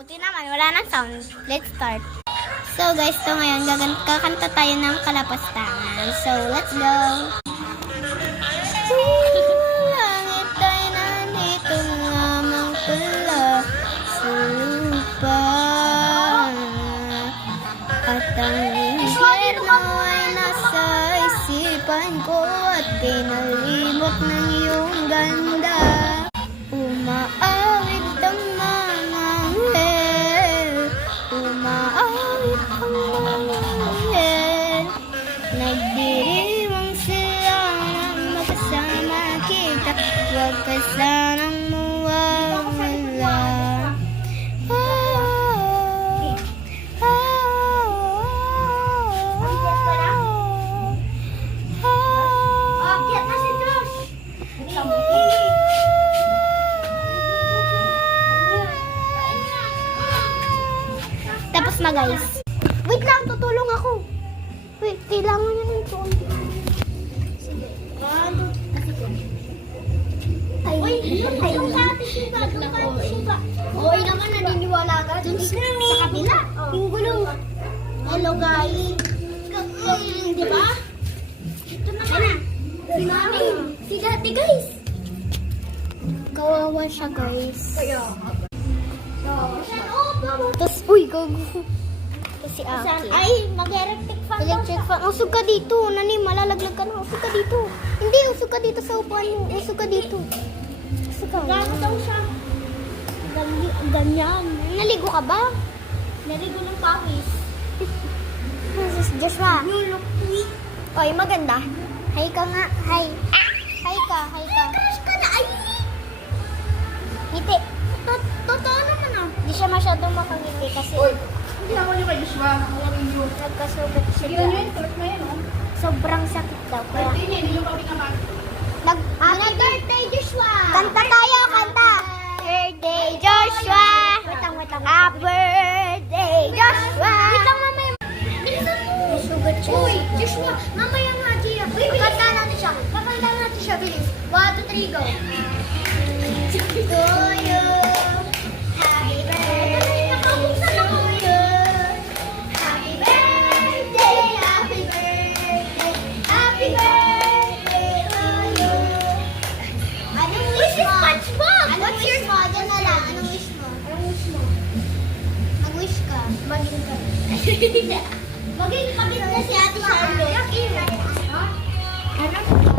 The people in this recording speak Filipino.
Buti naman, wala nang sound. Let's start. So guys, to ngayon, kakanta tayo ng Kalapastangan. So, let's go! Langit ay nandito lamang pala sa lupa. At ang impyerno ay nasa isipan ko at pinalimot ng iyong ganda. Umaawit ang mga anghel, umaawit ang mga anghel. Nagdiriwang sila na magkasama kita, huwag ka sanang mawawala. Tapos na guys. Wait lang, tutulong ako. Wait, kailangan nyo yung phone. Sige. Ay, yung sa atin suga. Okay naman, naniniwala ka. Sa kabila. Yung gulong. Hello guys. Di ba? Ito naman. Si Mami. Si Dati guys. Kawawa siya guys. Tapos, uy, gago. Kasi Aki. Ay, mag-electric fan daw siya. Usog ka dito. Nani, malalaglag ka na. Usog ka dito. Hindi, usog ka dito sa upuan mo. Usog ka dito. Usog ka. Gago daw siya. Ganyan. Naligo ka ba? Naligo ng pawis. Joshua. You look sweet. Oy, maganda. Hi ka nga. Hi. Hi ka. Hi ka. Crush ka na. Ay! Ngiti. Totoo naman ah. Hindi siya masyadong makangiti kasi... Uy! Hindi ako yung kay Joshua. Nagkasugat siya. Yun yun, tulad mo yun, oh. Sobrang sakit daw. Kaya... Birthday niya, hindi yung kami naman. Happy birthday, Joshua! Kanta tayo, kanta! Birthday, Joshua! Happy birthday, Joshua! Wait lang, mamaya. Bilisan mo! Sugat siya. Uy, Joshua! Mamaya nga, Gia. Uy, kakanta natin siya. Kakanta natin siya, bilis. 1, 2, 3, go! To you, happy birthday to you. Happy birthday, happy birthday, happy birthday to you. Anong wish mo? Anong wish mo? Diyan na lang. Anong wish mo? Anong wish mo? Mag-wish ka. Maging ka. Maging kapit na si Ate Charlotte. Ano?